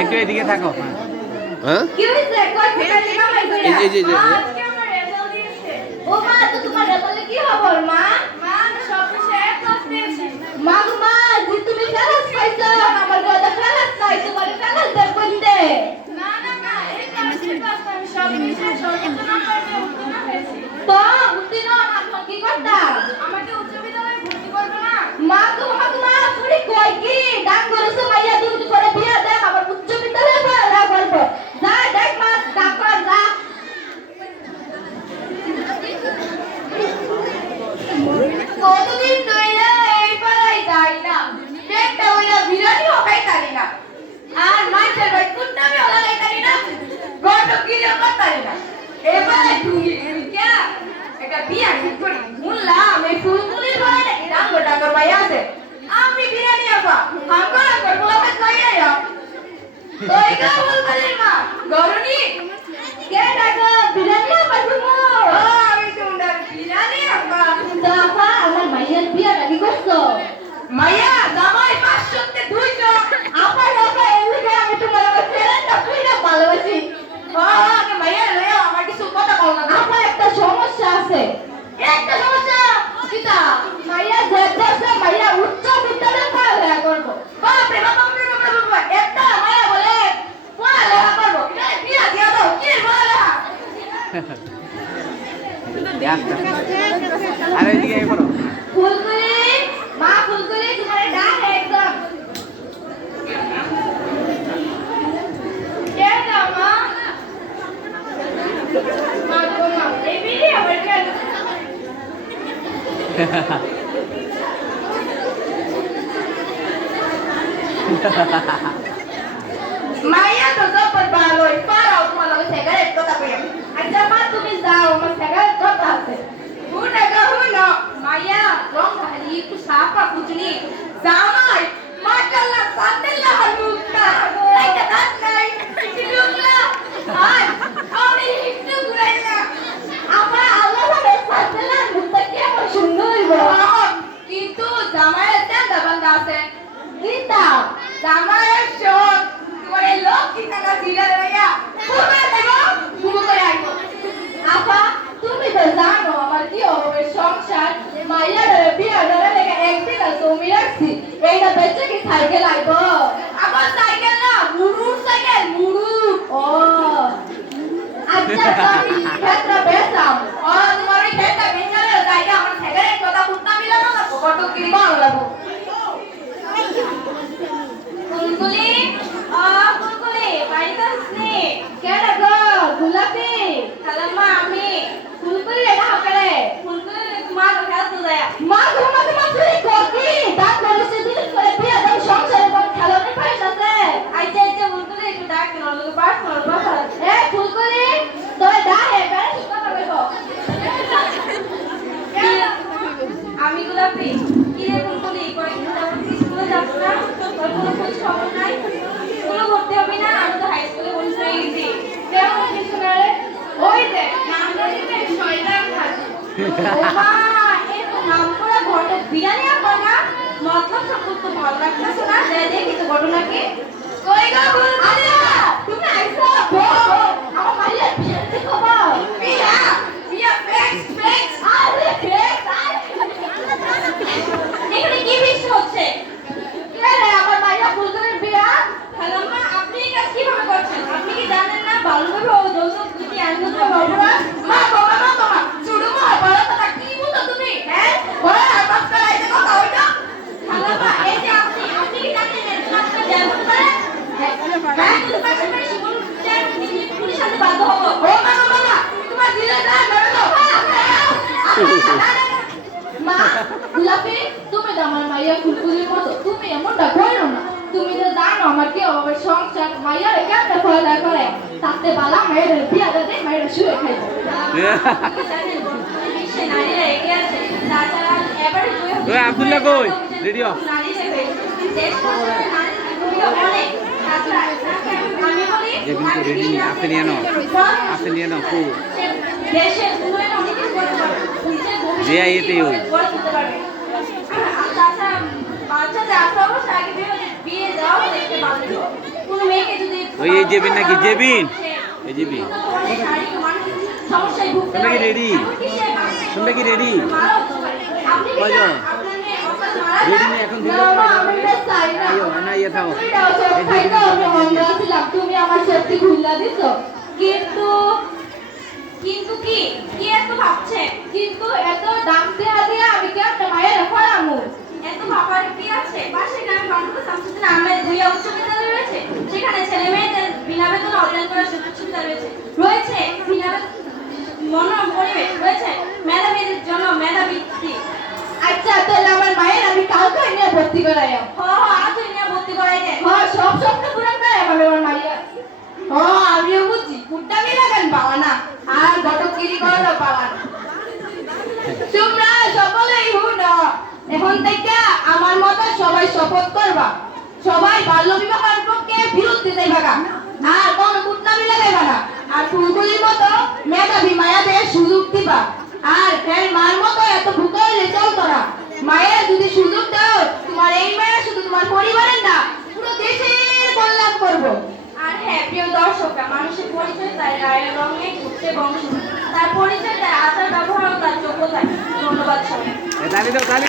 একটু এদিকে থাকো। হ্যাঁ কি হইছে কই ফেকালি কামাই কইরা এই যে আজকে আমার রেজাল্ট দিয়েছে ও মা তো তোমার রেজাল্টে কি খবর মা মা আমি সব বিষয়ে এক ক্লাস পেয়েছি মা গো মা যে তুমি ক্লাস পাইছো আমার কথা ক্লাস নাই তোমার ক্লাস দেব কইতে না না না এই ক্লাস আমি সব বিষয়ে সর্বোচ্চ নাম্বার পেয়ে উত্তীর্ণ হয়েছি তো উত্তীর্ণ এখন কি করতা আমাকে উচ্চ বিদ্যালয়ে ভর্তি করবে না মা গো মা তুমি কই কি দান করেছো মাইয়া তুমি করে বিয়া দেখ আবার উচ্চ বিদ্যালয়ে পড়া করব যা দেখ মা কাম কর যা কতদিন ধরে এই পাড়ায় যাই না একটা ওইলা বিরানিও খাইতারি না আর মাছের ভাই কুন্ডামি ওলা খাইতারি না গটো কিলো করতারি না এবারে ঢুকি ঢুকিয়া একটা বিয়া ঠিক করি শুনলাম এই ফুলগুলির ঘরে নাকি ডাঙ্গর ডাঙ্গর ভাই আছে আমি বিরিয়ানি আপা আঙ্গর আঙ্গর পোলাপাত লইয়া যাও ওই গা ফুলগুলির মা গরুনি কে ডাকো বিরিয়ানি আপা তুমি আমি তোমার বিরিয়ানি আপা আপা আমার মাইয়ার বিয়া নাকি করছো মাইয়া জামাই 500 তে 200 আপা আপা এলিগে আমি তোমার ছেলেটা পুরা ভালোবাসি আগে মাইয়া লইয়া আমার কিছু কথা বল না আপা একটা সমস্যা আছে একটা সমস্যা কিটা মাইয়া জেদাসে মাইয়া উচ্চ বিদ্যালয়ে পড়ালেখা করব বাপ রে বাপ একটা মাইয়া বলে পড়ালেখা করব এটা বিয়া দিয়া দাও কি পড়ালেখা আর এদিকে করো। ফুলকুলি মা ফুলকুলি তোমার ডাক একদম কে দাও মা মা গো মা এই বিলি আবার কে মাইয়া তো জবর ভালোই পারাও তোমার লগে সিগারেট কথা কইয়া আচ্ছা মা তুমি যাও আমার সিগারেট কথা আছে হুনা গো হুনা মাইয়া রং খালি একটু সাফা বুঝনি জামাই মাশাআল্লাহ সাল্লাল্লাহ মুক্তা লাইটা দাঁত নাই কি লুকলা আর আমি একটু ঘুরাইলা আমরা আল্লাহ বলে সাল্লাল্লাহ মুক্তা কি আমার সুন্দর হইব কিন্তু জামাইয়ের চান্দা বান্দা আছে গীতা জামাইয়ের শোক তোমার এই লোক কিনা জিরা লইয়া ঘুরে দেব ঘুরে করে আইব আপা তুমি তো জানো আমার কি হবে সংসার মাইয়ার বিয়া ধরে লেগে একদিন আর তুমি রাখছি এইটা বেঁচে কি সাইকেল আইব আমার সাইকেল না মুরুর সাইকেল মুরুর ও আচ্ছা আমি ক্ষেত্রে বেচাম ও তোমার এই ক্ষেত্রে বেচালে জায়গা আমার সাইকেলের কথা কুত্তা মিলানো না কত কি ভালো লাগবো ফুলকুলি ফুলকুলি বাড়িতে আসনি কে ডাকো গোলাপি খালাম্মা আমি ফুলকুলি এটা হকারে ফুলকুলি মা খেলা তো যায় মা তোমাকে চুরি করবি দাঁত ধরেছে দিন করে বিয়া দাও সংসারে কোন খেলানো পাইছ আছে আইতে আইতে ফুলকুলি একটু ডাক না লোকে পাস না বাবা এ ফুলকুলি তোর ডাকে বেড়া কথা কইবো আমি গোলাপি কি রে ফুলকুলি কয়েকদিন যাবত স্কুলে যাচ্ছ না তোর কোনো খোঁজ খবর নাই স্কুলে ভর্তি হবি না আমি তো হাই স্কুলে ভর্তি হয়ে গেছি কেমন কিছু না রে ওই যে নাম দিতে শয়তান খাচ্ছে ও মা এই তো নাম করে ঘটে বিরিয়ানি আপা না মতলব সব তো ভালো লাগতেছে না দেখি তো ঘটনা কি কই গো ফুলকুলি তুমি আইছো আমার মাইয়া বিরিয়ানি খবর বিয়া বিয়া ফেক্স ফেক্স আরে ফেক্স এখানে কি বিষয় হচ্ছে কে রে আমার মাইয়া ফুলকুলির বিয়া খালাম্মা আপনি এই কাজ কিভাবে করছেন আপনি কি জানেন না ভালোভাবে ও যৌতুক দুটি আনন্দ বাবুরা মা বাবা মা বাবা ছুড়ু মা বড় কথা কি বলছো তুমি হ্যাঁ বড় আর বাস করাইতে কথা হইতো খালাম্মা এই যে আপনি কি জানেন এর আপনি যেমন করে হ্যাঁ তুমি পাশে পাশে বলছেন পুলিশ সাথে বাধ্য হবো ও মা বাবা তোমার দিলে না ধরে দাও মা গোলাপি তুমি তো আমার মাইয়া ফুলকুলির মতো তুমি এমনটা করো না তুমি তো জানো আমার কি হবে সংসার মাইয়ার কেমন ফলা করে তাতে বালা মায়ের বিয়া দে মায়ের শুয়ে খাইবো নারীরা এগিয়ে আছে তাছাড়া এবারে ওই আব্দুল্লাহ কই রেডিও যে কিন্তু রেডি আপনি নিয়ে নাও কো দেশের উন্নয়ন অনেক কিছু করতে পারবে যে আইতে ওই বাচ্চাদের 18 বছর আগে বিয়ে দেওয়া দেখতে বাধ্য কোনো মেয়েকে যদি ওই এই জেবিন নাকি জেবিন এই জেবিন সমস্যায় ভুগতে তোমরা কি পারে। ready? এমনকি সে তোমরা কি ready? মারাও হতে পারে। আপনি কি কয়জন? চান? আপনার মেয়ে অকাল মারা Ready যাক? না এখন না, video মা, করে আমি দাও। বেশ চাই না। আইয়ো, না, ইয়ে থামো। তুমি দাও, সব এই খাইতে জেবিন, আমি জেবিন, অন্ধ জেবিন। ছিলাম। তুমি আমার সত্যি খুললা দিছো। কিন্তু কিন্তু কি কি এত ভাবছে কিন্তু এত দাম দেয়া দিয়া আমি কেমন মায়ের ফলামু? এত ভাবার কি আছে পাশে গ্রামে বান্ধব শামসুদ্দিন আহমেদ ভুইয়া উচ্চ বিদ্যালয় রয়েছে সেখানে ছেলে মেয়েদের বিনা বেতনে অধ্যয়ন করার সুযোগ সুবিধা রয়েছে রয়েছে বিনা মনোরম পরিবেশ রয়েছে মেধাবীদের জন্য মেধাবৃত্তি আচ্ছা, তাহলে আমার মায়ের আমি কালকে নিয়ে ভর্তি করাইয়া। আজ নিয়ে ভর্তি করাই দেয় হ্যাঁ, সব স্বপ্ন পূরণ করে পাবে আমার মাইয়া। আমিও বুঝছি কুট্টামি লাগান পাওয়া না আর ঘটকিরি করারও পাওয়া না। তোমরা সকলেই হুনো, এখন থেকে আমার মতো সবাই শপথ করবা, সবাই বাল্য বিবাহের পক্ষে বিরুদ্ধে যাইবা আর কোনো কুট্টামি লাগাইবা না, আর ফুলগুলির মতো মেধাবী মায়াদের সুযোগ দিবা। আর ফের মার মতো এত ভূত হইলে চলতো না। মায়ের যদি সুযোগ দাও, তোমার এই মায়া শুধু তোমার পরিবারের না, পুরো দেশের কল্যাণ করবো। আর হ্যাঁ প্রিয় দর্শকরা মানুষের পরিচয় তার গায়ের রঙে ঘুরতে বংশ তার পরিচয় তার আচার ব্যবহার ও তার যোগ্যতায় ধন্যবাদ সবাই তালি দাও তালি